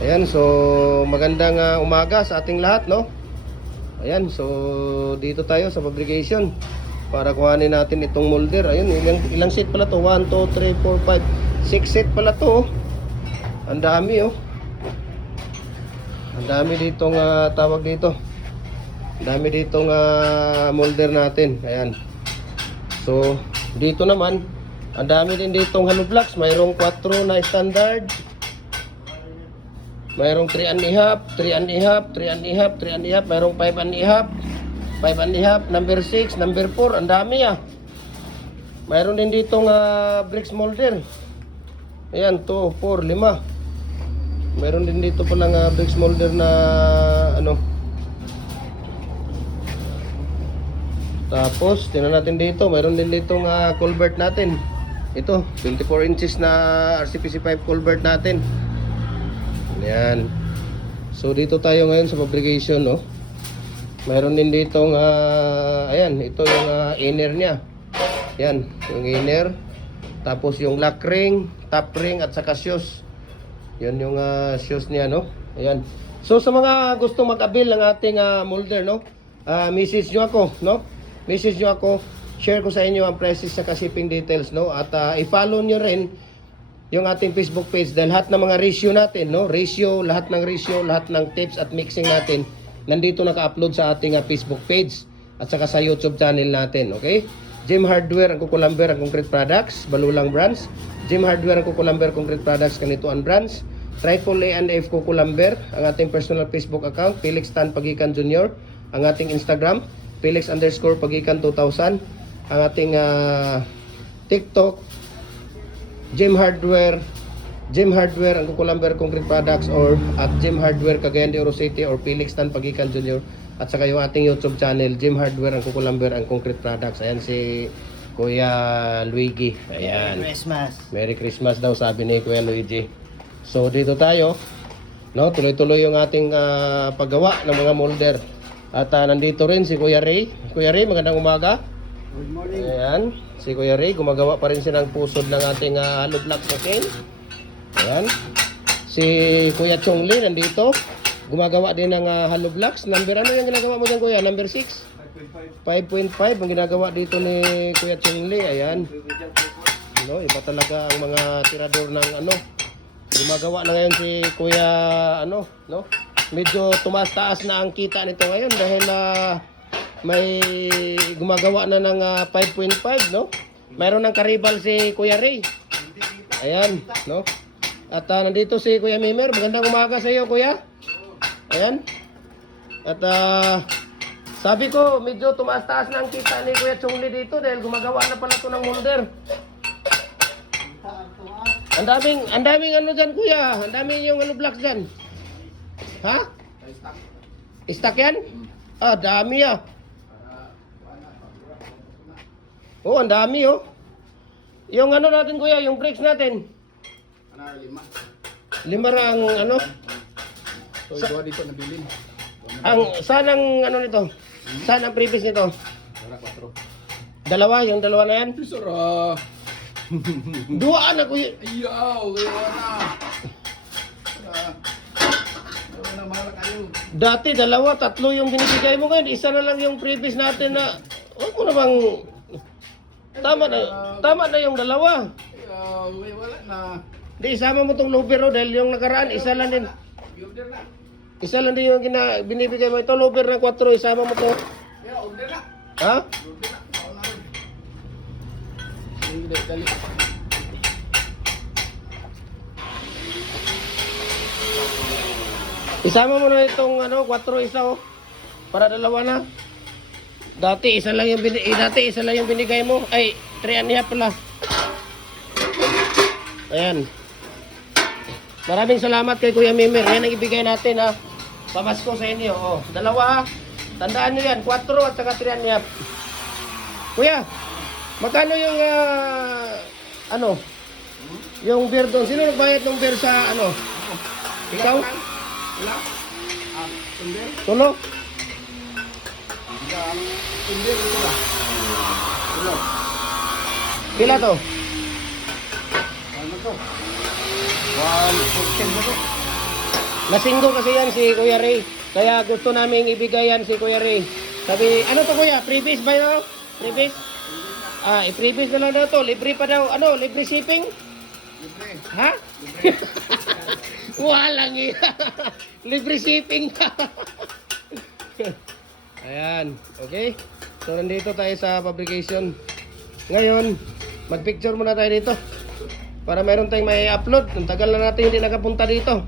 Ayan, so magandang umaga sa ating lahat, no? Ayan, so dito tayo sa fabrication para kuhanin natin itong molder. Ayun, ilang set pala to? 1, 2, 3, 4, 5, 6 set pala to. Ang dami, oh. Ang dami ditong tawag dito. Ang dami ditong molder natin. Ayan. So, dito naman, ang dami din ditong hollow blocks. Mayroong 4 na standard. Mayroong 3 and a half, 3 and a half, 3 and a half, 3 and a half. Mayroong 5 and a half, 5 and a half, number 6, number 4. Ang dami ah. Mayroon din ditong bricks molder. Ayan, 2, 4, 5. Mayroon din dito palang bricks molder na ano. Tapos, tingnan natin dito. Mayroon din ditong culvert natin. Ito, 24 inches na RCPC5 culvert natin. Ayan. So, dito tayo ngayon sa fabrication, no? Mayroon din ditong, ayan, ito yung inner niya. Ayan, yung inner. Tapos yung lock ring, top ring, at saka shoes. Yan yung shoes niya, no? Ayan. So, sa mga gustong mag-avail ng ating molder, no? Message nyo ako, no? Message nyo ako, share ko sa inyo ang prices sa shipping details, no? At i-follow nyo rin yung ating Facebook page dahil lahat ng mga ratio natin, no? Lahat ng tips at mixing natin, nandito naka-upload sa ating Facebook page at saka sa YouTube channel natin, okay? Gem Hardware, ang Kukulamber, ang Concrete Products, Balulang Brands. Gem Hardware, ang Kukulamber, Concrete Products, Kanituan Brands. Triple A&F Kukulamber, ang ating personal Facebook account, Felix Tan Pagikan Jr. Ang ating Instagram, Felix_Pagikan 2000. Ang ating TikTok, Gem Hardware, ang Kukulamber Concrete Products, or at Gem Hardware Cagayan de Oro City, or Felix Tan Pagikan Jr. At saka yung ating YouTube channel, Gem Hardware, ang Kukulamber, ang Concrete Products. Ayan si Kuya Luigi. Ayan. Merry Christmas. Merry Christmas daw, sabi ni Kuya Luigi. So dito tayo, no, tuloy-tuloy yung ating paggawa ng mga molder. At nandito rin si Kuya Ray. Kuya Ray, magandang umaga. Good morning. Ayan, si Kuya Ray, gumagawa pa rin siya ng pusod ng ating hollow blocks natin. Ayan. Si Kuya Chong Lee nandito, gumagawa din ng hollow blocks. Number ano yung ginagawa mo dyan, Kuya? Number 6? 5.5 ang ginagawa dito ni Kuya Chong Lee. Ayan. No, iba talaga ang mga tirador ng ano. Gumagawa na ngayon si Kuya ano, no? Medyo tumaas-taas na ang kita nito ngayon dahil may gumagawa na ng 5.5, no? Mayroon ng karibal si Kuya Ray. Ayan, no? At nandito si Kuya Mimer. Magandang umaga sa iyo, Kuya. Ayan. At sabi ko, medyo tumaas-taas na ang kita ni Kuya Chongli dito dahil gumagawa na pala ito ng molder. Ang daming ano dyan, Kuya. Ang daming yung ano blocks dyan. Ha? Stock yan? Ah, dami ah. Oh, ang dami oh. Yung ano natin, Kuya, yung brakes natin. 5 ang ano? So, ito dito nabilin. Saan ang ano nito? Saan ang previous nito? 4. Dalawa, yung dalawa na yan? Sura. Duwaan na, Kuya. Ayaw, kaya na mahal kayo. Dati dalawa, tatlo yung binibigay mo ngayon. Isa na lang yung previous natin na huwag mo namang tama na yung dalawa. Ayaw, wala na. Di isama mo tong lover dahil yung nakaraan isa lang din. Order na. Isa lang din yung binibigay mo. Ito lover na 4, isama mo to. Yeah, order na. Ha? Order na. Hindi, dali. Isama mo na itong ano, 4 isa oh. Para dalawa na. Dati isa lang yung binigay mo. Ay, 3 and a half pala. Ayan. Maraming salamat kay Kuya Mimer. Yan ang ibigay natin ha. Pamasko sa inyo. Oh, dalawa ha. Tandaan nyo yan. 4 at saka 3 and a half. Kuya, magkano yung ano? Yung beer doon. Sino nagbayad ng beer sa ano? Ikaw? Wala? Order? Tulo? Order ito ba? Tulo. Pila to? Ano to? 1.10 na to. Nasinggo kasi yan si Kuya Ray. Kaya gusto namin ibigay yan si Kuya Ray. Sabi, ano to Kuya? Freebies ba yun? Freebies? I-freebies na lang daw to. Libre pa daw. Ano? Libre shipping? Libre. Ha? Walang iya. Libre shipping pa. Ayan. Okay? So, nandito tayo sa fabrication. Ngayon, mag-picture muna tayo dito. Para meron tayong may upload. Ang tagal na natin hindi nakapunta dito.